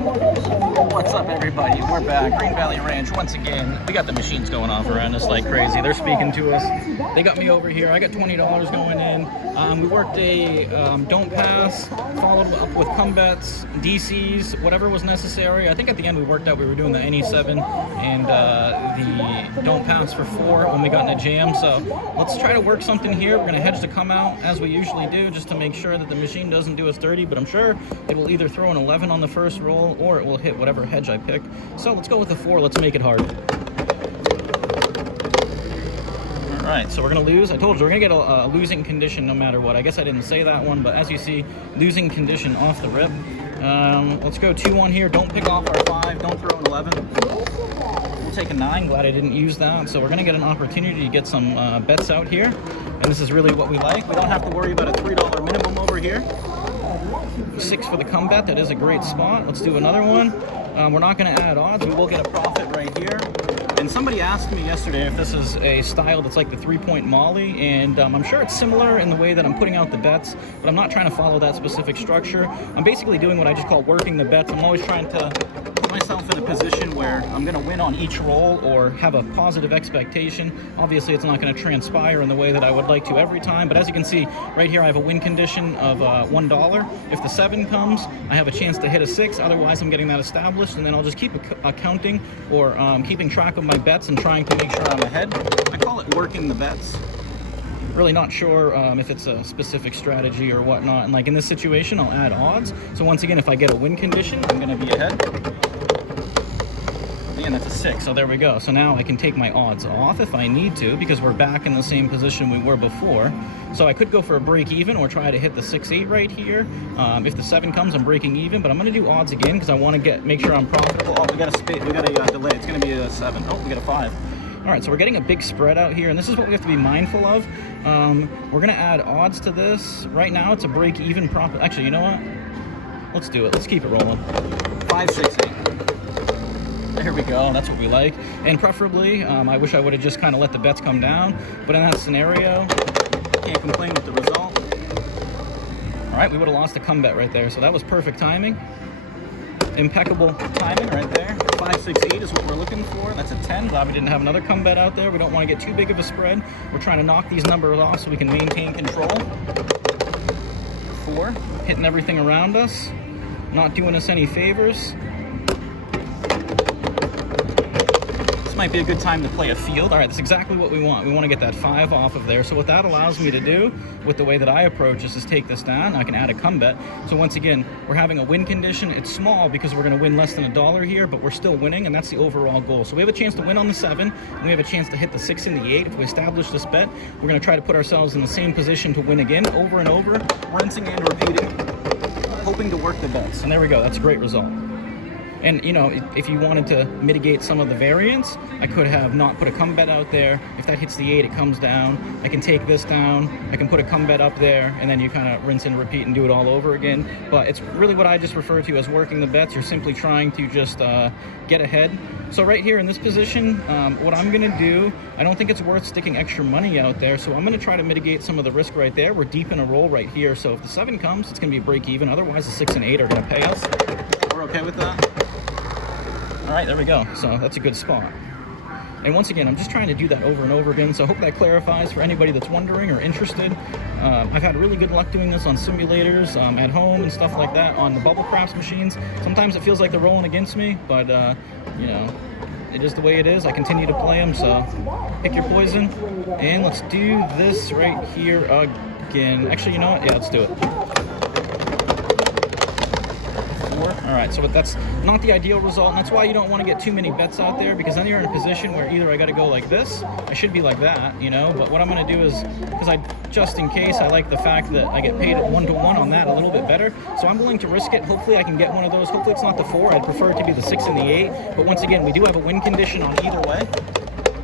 What's up, everybody? We're back. Green Valley Ranch once again. We got the machines going off around us like crazy. They're speaking to us. They got me over here. I got $20 going in. We worked a don't pass, followed up with come bets, DCs, whatever was necessary. I think at the end we worked out we were doing the NE7 and the don't pass for 4 when we got in a jam. So let's try to work something here. We're going to hedge the come out as we usually do, just to make sure that the machine doesn't do us dirty, but I'm sure it will either throw an 11 on the first roll or it will hit whatever hedge I pick. So let's go with the 4. Let's make it hard. All right, so we're gonna lose. I told you we're gonna get a losing condition no matter what. I guess I didn't say that one, but as you see, losing condition off the rip. Let's go 2-1 here. Don't pick off our 5. Don't throw an 11. We'll take a 9. Glad I didn't use that. So we're gonna get an opportunity to get some bets out here, and this is really what we like. We don't have to worry about a $3 minimum over here. 6 for the come bet. That is a great spot. Let's do another one. We're not going to add odds. We will get a profit right here. And somebody asked me yesterday if this is a style that's like the 3-point molly, and I'm sure it's similar in the way that I'm putting out the bets, but I'm not trying to follow that specific structure. I'm basically doing what I just call working the bets. I'm always trying to put myself in a position where I'm going to win on each roll or have a positive expectation. Obviously, it's not going to transpire in the way that I would like to every time, but as you can see, right here I have a win condition of $1. If the 7 comes, I have a chance to hit a 6. Otherwise, I'm getting that established, and then I'll just keep accounting or keeping track of my bets and trying to make sure I'm ahead. I call it working the bets. Really not sure if it's a specific strategy or whatnot. And like in this situation, I'll add odds. So once again, if I get a win condition, I'm going to be ahead. And that's a 6. So there we go. So now I can take my odds off if I need to, because we're back in the same position we were before. So I could go for a break even or try to hit the 6-8 right here. If the 7 comes, I'm breaking even, but I'm going to do odds again because I want to make sure I'm profitable. Oh, we got a delay. It's going to be a 7. Oh, we got a 5. All right, so we're getting a big spread out here, and this is what we have to be mindful of. We're going to add odds to this. Right now, it's a break even profit. Actually, you know what? Let's do it. Let's keep it rolling. 5, 6, 8. There we go. That's what we like. And preferably, I wish I would have just kind of let the bets come down. But in that scenario, can't complain with the result. All right, we would have lost a come bet right there. So that was perfect timing. Impeccable timing right there. 5, 6, 8 is what we're looking for. That's a 10. Glad we didn't have another come bet out there. We don't want to get too big of a spread. We're trying to knock these numbers off so we can maintain control. 4, hitting everything around us. Not doing us any favors. Might be a good time to play a field. All right, that's exactly what we want. We want to get that 5 off of there. So what that allows me to do with the way that I approach this is take this down. I can add a come bet. So once again, we're having a win condition. It's small because we're going to win less than $1 here, but we're still winning, and that's the overall goal. So we have a chance to win on the 7, and we have a chance to hit the 6 and the 8. If we establish this bet, we're going to try to put ourselves in the same position to win again, over and over, rinsing and repeating, hoping to work the bets. And there we go. That's a great result. And, you know, if you wanted to mitigate some of the variance, I could have not put a come bet out there. If that hits the 8, it comes down. I can take this down. I can put a come bet up there, and then you kind of rinse and repeat and do it all over again. But it's really what I just refer to as working the bets. You're simply trying to just get ahead. So right here in this position, what I'm going to do, I don't think it's worth sticking extra money out there. So I'm going to try to mitigate some of the risk right there. We're deep in a roll right here. So if the 7 comes, it's going to be a break even. Otherwise, the 6 and 8 are going to pay us. We're okay with that? All right, there we go. So that's a good spot. And once again, I'm just trying to do that over and over again. So I hope that clarifies for anybody that's wondering or interested. I've had really good luck doing this on simulators, at home and stuff like that, on the bubble craps machines. Sometimes it feels like they're rolling against me, but you know, it is the way it is. I continue to play them, so pick your poison. And let's do this right here again. Actually, you know what? Yeah, let's do it. All right, so that's not the ideal result, and that's why you don't want to get too many bets out there, because then you're in a position where either I got to go like this, I should be like that, you know, but what I'm going to do is, because just in case, I like the fact that I get paid at 1-to-1 on that a little bit better, so I'm willing to risk it. Hopefully I can get one of those. Hopefully it's not the 4. I'd prefer it to be the 6 and the 8, but once again, we do have a win condition on either way.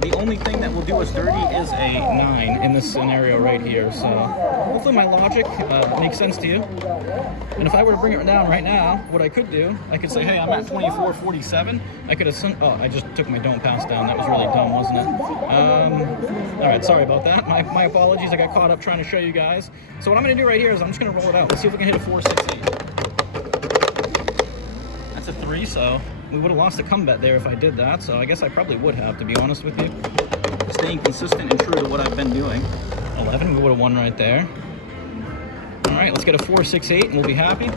The only thing that will do us dirty is a 9 in this scenario right here. So hopefully my logic makes sense to you. And if I were to bring it down right now, what I could do, I could say, hey, I'm at 24.47. I could have, oh, I just took my don't pass down. That was really dumb, wasn't it? All right, sorry about that. My apologies. I got caught up trying to show you guys. So what I'm going to do right here is I'm just going to roll it out. Let's see if we can hit a 4, 6, 8. That's a 3. 3, so we would have lost a come bet there if I did that. So I guess I probably would have, to be honest with you. Staying consistent and true to what I've been doing. 11, we would have won right there. All right, let's get a 4, 6, 8, and we'll be happy.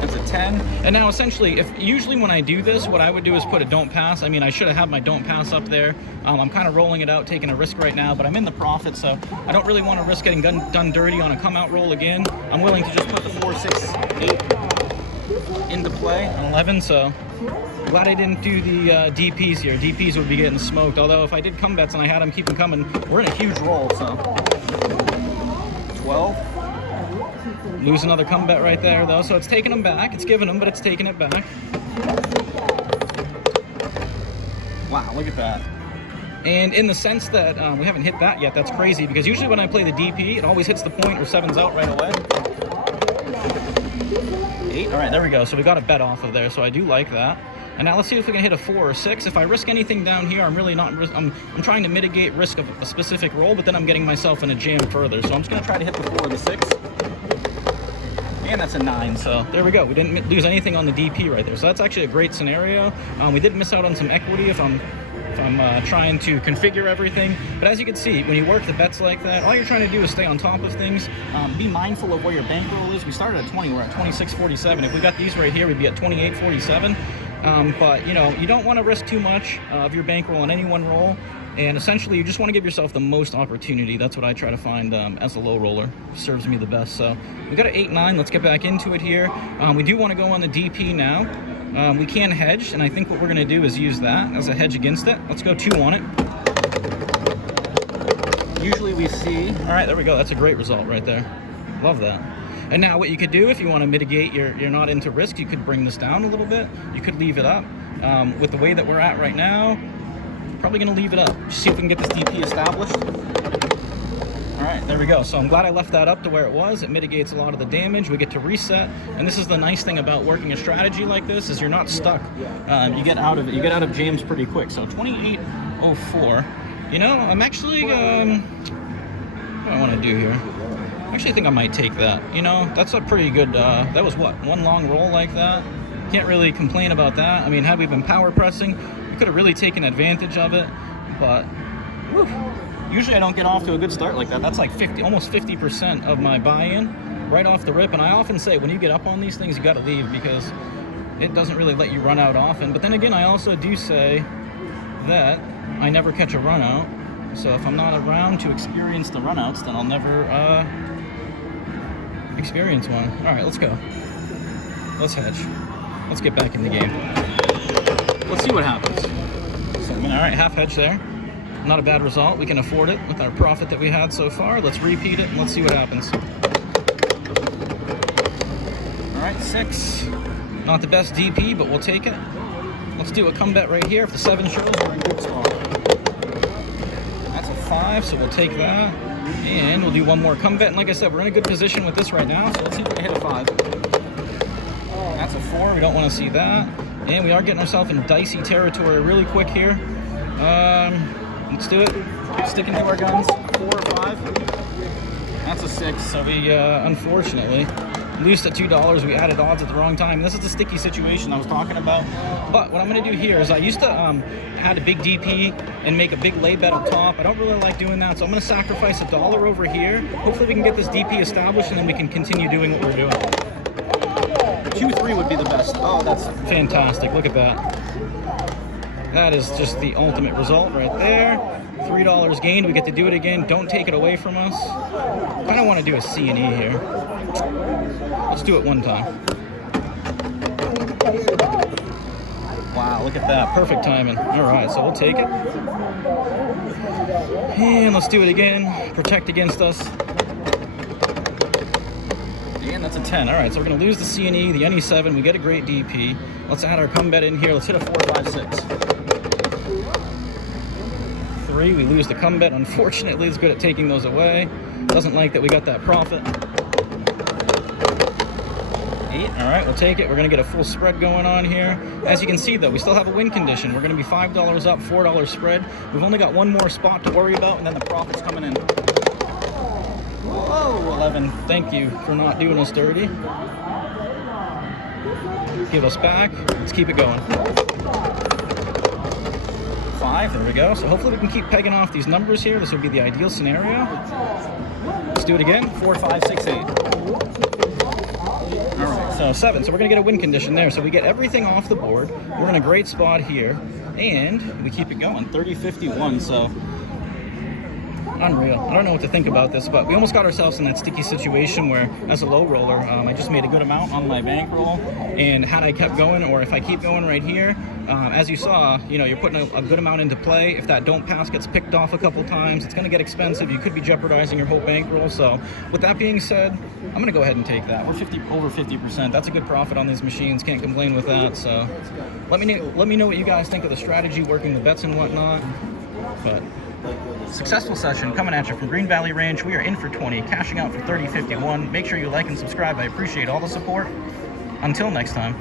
That's a 10. And now essentially, usually when I do this, what I would do is put a don't pass. I mean, I should have had my don't pass up there. I'm kind of rolling it out, taking a risk right now, but I'm in the profit, so I don't really want to risk getting done dirty on a come out roll again. I'm willing to just put the 4, 6, 8 into play on 11, so glad I didn't do the DPs here. DPs would be getting smoked, although if I did come bets and I had them keep them coming, we're in a huge roll, so. 12. Lose another come bet right there, though, so it's taking them back. It's giving them, but it's taking it back. Wow, look at that. And in the sense that we haven't hit that yet, that's crazy, because usually when I play the DP, it always hits the point or 7's out right away. 8, all right, there we go. So we got a bet off of there, so I do like that. And now let's see if we can hit a 4 or 6. If I risk anything down here, I'm really not, I'm trying to mitigate risk of a specific roll, but then I'm getting myself in a jam further. So I'm just gonna try to hit the 4 or the 6. And that's a 9, so there we go. We didn't lose anything on the DP right there. So that's actually a great scenario. We did miss out on some equity if I'm trying to configure everything. But as you can see, when you work the bets like that, all you're trying to do is stay on top of things. Be mindful of where your bankroll is. We started at 20, we're at 26.47. If we got these right here, we'd be at 28.47. But you know, you don't want to risk too much of your bankroll on any one roll. And essentially, you just want to give yourself the most opportunity. That's what I try to find as a low roller. Serves me the best. So we got an 8, 9. Let's get back into it here. We do want to go on the DP now. We can hedge, and I think what we're going to do is use that as a hedge against it. Let's go 2 on it. Usually we see... All right, there we go. That's a great result right there. Love that. And now what you could do if you want to mitigate you're not into risk, you could bring this down a little bit. You could leave it up. With the way that we're at right now, probably going to leave it up. Just see if we can get this DP established. All right, there we go. So I'm glad I left that up to where it was. It mitigates a lot of the damage. We get to reset. And this is the nice thing about working a strategy like this, is you're not stuck. You get out of it. You get out of jams pretty quick. So 28.04. You know, I'm actually, what do I want to do here? I actually think I might take that. You know, that's a pretty good, that was what, one long roll like that? Can't really complain about that. I mean, had we been power pressing, we could have really taken advantage of it, but whew, usually I don't get off to a good start like that. That's like 50, almost 50% of my buy-in right off the rip. And I often say, when you get up on these things, you got to leave, because it doesn't really let you run out often. But then again, I also do say that I never catch a run out. So if I'm not around to experience the runouts, then I'll never experience one. All right, let's go. Let's hedge. Let's get back in the game. Let's see what happens. So, all right, half hedge there. Not a bad result. We can afford it with our profit that we had so far. Let's repeat it and let's see what happens. All right, 6. Not the best DP, but we'll take it. Let's do a come bet right here. If the 7 shows, we're in good spot. That's a 5, so we'll take that. And we'll do one more come bet. And like I said, we're in a good position with this right now, so let's see if we can hit a 5. That's a 4. We don't want to see that. And we are getting ourselves in dicey territory really quick here. Let's do it. Sticking to our guns. 4 or 5. That's a 6. So we, unfortunately, lose to $2. We added odds at the wrong time. This is the sticky situation I was talking about. But what I'm going to do here is I used to add a big DP and make a big lay bet up top. I don't really like doing that, so I'm going to sacrifice $1 over here. Hopefully we can get this DP established, and then we can continue doing what we're doing. 2-3 would be the best. Oh, that's fantastic. Look at that. That is just the ultimate result right there. $3 gained. We get to do it again. Don't take it away from us. I don't want to do a C and E here. Let's do it one time. Wow, look at that. Perfect timing. All right, so we'll take it. And let's do it again. Protect against us. And that's a 10. All right, so we're going to lose the C and E, the NE7. We get a great DP. Let's add our come bet in here. Let's hit a 4, 5, 6. 3. We lose the come bet. Unfortunately, it's good at taking those away. Doesn't like that we got that profit. 8. All right, we'll take it. We're going to get a full spread going on here. As you can see, though, we still have a win condition. We're going to be $5 up, $4 spread. We've only got one more spot to worry about, and then the profit's coming in. Whoa, 11. Thank you for not doing us dirty. give us back. Let's keep it going. 5, there we go. So hopefully we can keep pegging off these numbers here. This would be the ideal scenario. Let's do it again. 4, 5, 6, 8. All right, so 7. So we're gonna get a win condition there. So we get everything off the board. We're in a great spot here, and we keep it going. 30, 51. So unreal. I don't know what to think about this, but we almost got ourselves in that sticky situation where, as a low roller, I just made a good amount on my bankroll, and had I kept going, or if I keep going right here, as you saw, you know, you're putting a good amount into play. If that don't pass gets picked off a couple times, it's going to get expensive. You could be jeopardizing your whole bankroll. So with that being said, I'm going to go ahead and take that. We're over 50%. That's a good profit on these machines. Can't complain with that. So let me know what you guys think of the strategy, working the bets and whatnot. But successful session coming at you from Green Valley Range. We are in for 20, cashing out for 30.51. Make sure you like and subscribe. I appreciate all the support. Until next time.